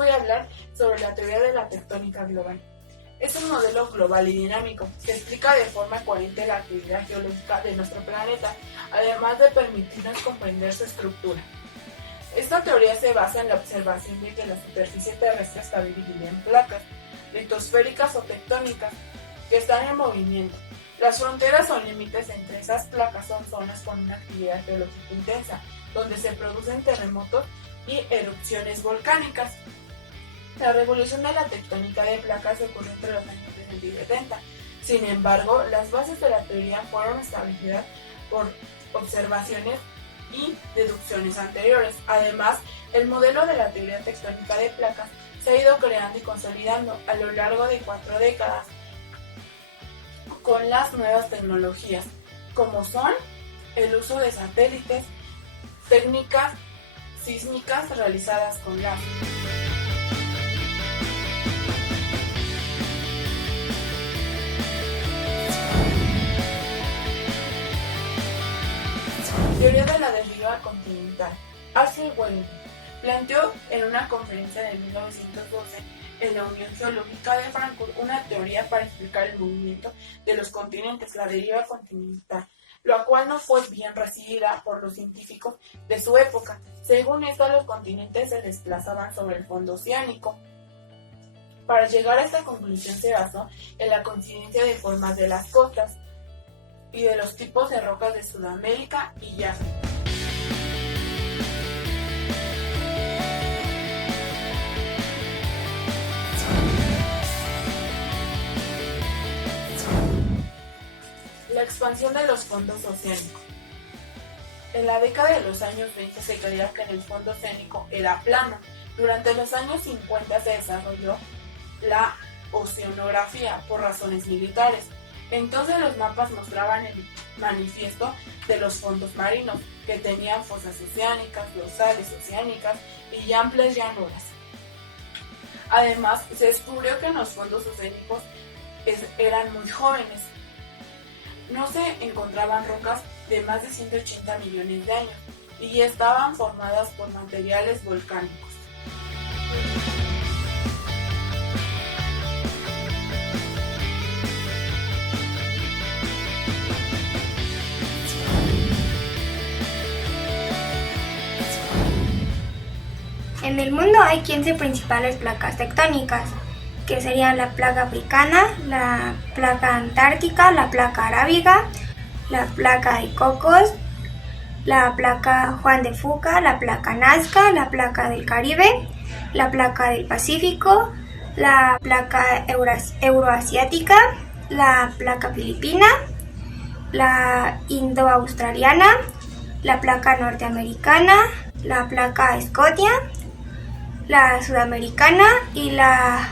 voy a hablar sobre la teoría de la tectónica global. Es un modelo global y dinámico que explica de forma coherente la actividad geológica de nuestro planeta, además de permitirnos comprender su estructura. Esta teoría se basa en la observación de que la superficie terrestre está dividida en placas litosféricas o tectónicas que están en movimiento. Las fronteras o límites entre esas placas son zonas con una actividad geológica intensa, donde se producen terremotos y erupciones volcánicas. La revolución de la tectónica de placas ocurrió entre los años 60 y 70. Sin embargo, las bases de la teoría fueron establecidas por observaciones y deducciones anteriores. Además, el modelo de la teoría tectónica de placas se ha ido creando y consolidando a lo largo de 4 décadas con las nuevas tecnologías, como son el uso de satélites, técnicas sísmicas realizadas con láser. Teoría de la deriva continental. Arthur Welling planteó en una conferencia de 1912 en la Unión Geológica de Frankfurt una teoría para explicar el movimiento de los continentes, la deriva continental, la cual no fue bien recibida por los científicos de su época. Según esto, los continentes se desplazaban sobre el fondo oceánico. Para llegar a esta conclusión se basó en la coincidencia de formas de las costas y de los tipos de rocas de Sudamérica y África. La expansión de los fondos oceánicos. En la década de los años 20 se creía que el fondo oceánico era plano. Durante los años 50 se desarrolló la oceanografía por razones militares. Entonces los mapas mostraban el manifiesto de los fondos marinos, que tenían fosas oceánicas, dorsales oceánicas y amplias llanuras. Además, se descubrió que los fondos oceánicos eran muy jóvenes. No se encontraban rocas de más de 180 millones de años y estaban formadas por materiales volcánicos. En el mundo hay 15 principales placas tectónicas, que serían la placa africana, la placa antártica, la placa arábiga, la placa de Cocos, la placa Juan de Fuca, la placa Nazca, la placa del Caribe, la placa del Pacífico, la placa euroasiática, la placa filipina, la indo-australiana, la placa norteamericana, la placa Scotia, la sudamericana y la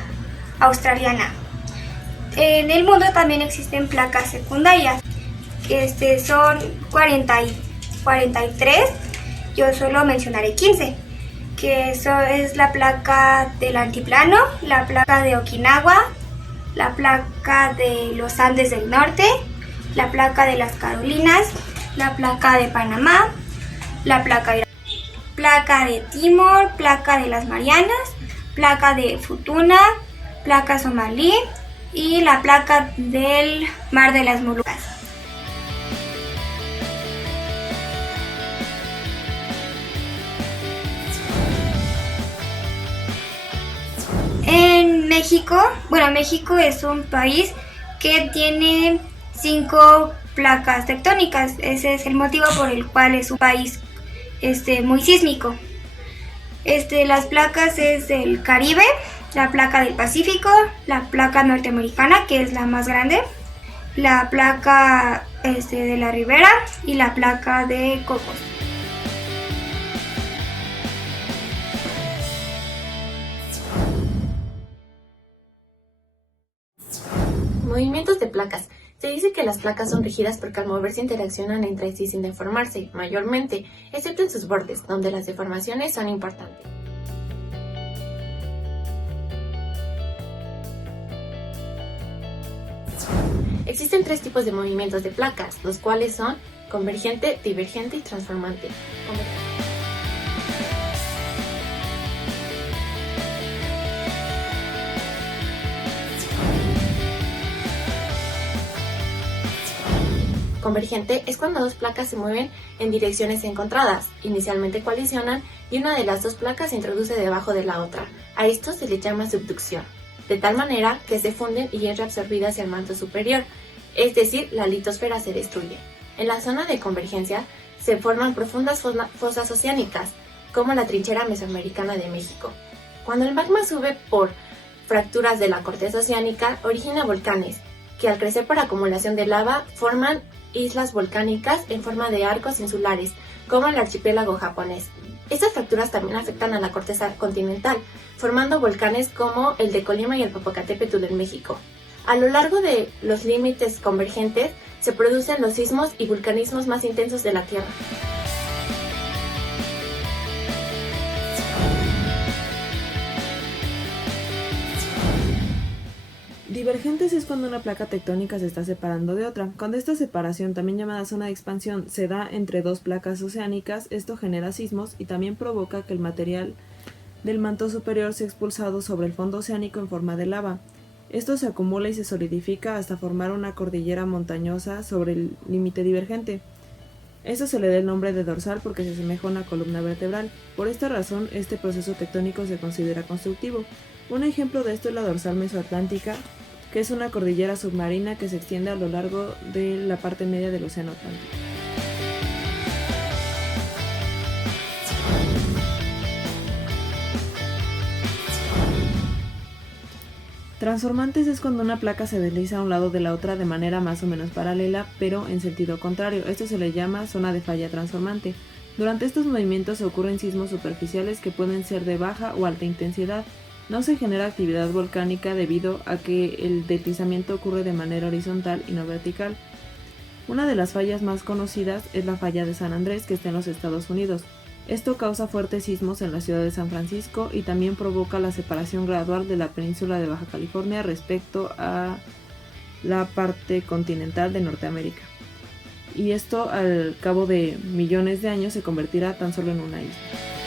australiana. En el mundo también existen placas secundarias, son 43, yo solo mencionaré 15, que eso es la placa del altiplano, la placa de Okinawa, la placa de los Andes del Norte, la placa de las Carolinas, la placa de Panamá, la placa de Timor, placa de las Marianas, placa de Futuna, placa somalí y la placa del Mar de las Molucas. En México es un país que tiene 5 placas tectónicas. Ese es el motivo por el cual es un país muy sísmico. Las placas es del Caribe, la placa del Pacífico, la placa norteamericana, que es la más grande, la placa de la Ribera y la placa de Cocos. Movimientos de placas. Se dice que las placas son rígidas porque al moverse interaccionan entre sí sin deformarse, mayormente, excepto en sus bordes, donde las deformaciones son importantes. Existen 3 tipos de movimientos de placas, los cuales son convergente, divergente y transformante. convergente es cuando dos placas se mueven en direcciones encontradas, inicialmente colisionan y una de las dos placas se introduce debajo de la otra. A esto se le llama subducción, de tal manera que se funden y es reabsorbida hacia el manto superior, es decir, la litosfera se destruye. En la zona de convergencia se forman profundas fosas oceánicas, como la trinchera mesoamericana de México. Cuando el magma sube por fracturas de la corteza oceánica, origina volcanes, que al crecer por acumulación de lava forman islas volcánicas en forma de arcos insulares, como el archipiélago japonés. Estas fracturas también afectan a la corteza continental, formando volcanes como el de Colima y el Popocatépetl en México. A lo largo de los límites convergentes se producen los sismos y vulcanismos más intensos de la Tierra. Divergentes es cuando una placa tectónica se está separando de otra. Cuando esta separación, también llamada zona de expansión, se da entre dos placas oceánicas, esto genera sismos y también provoca que el material del manto superior sea expulsado sobre el fondo oceánico en forma de lava. Esto se acumula y se solidifica hasta formar una cordillera montañosa sobre el límite divergente. Esto se le da el nombre de dorsal porque se asemeja a una columna vertebral. Por esta razón, este proceso tectónico se considera constructivo. Un ejemplo de esto es la dorsal mesoatlántica, que es una cordillera submarina que se extiende a lo largo de la parte media del Océano Atlántico. Transformantes es cuando una placa se desliza a un lado de la otra de manera más o menos paralela, pero en sentido contrario. Esto se le llama zona de falla transformante. Durante estos movimientos ocurren sismos superficiales que pueden ser de baja o alta intensidad. No se genera actividad volcánica debido a que el deslizamiento ocurre de manera horizontal y no vertical. Una de las fallas más conocidas es la falla de San Andrés, que está en los Estados Unidos. Esto causa fuertes sismos en la ciudad de San Francisco y también provoca la separación gradual de la península de Baja California respecto a la parte continental de Norteamérica. Y esto al cabo de millones de años se convertirá tan solo en una isla.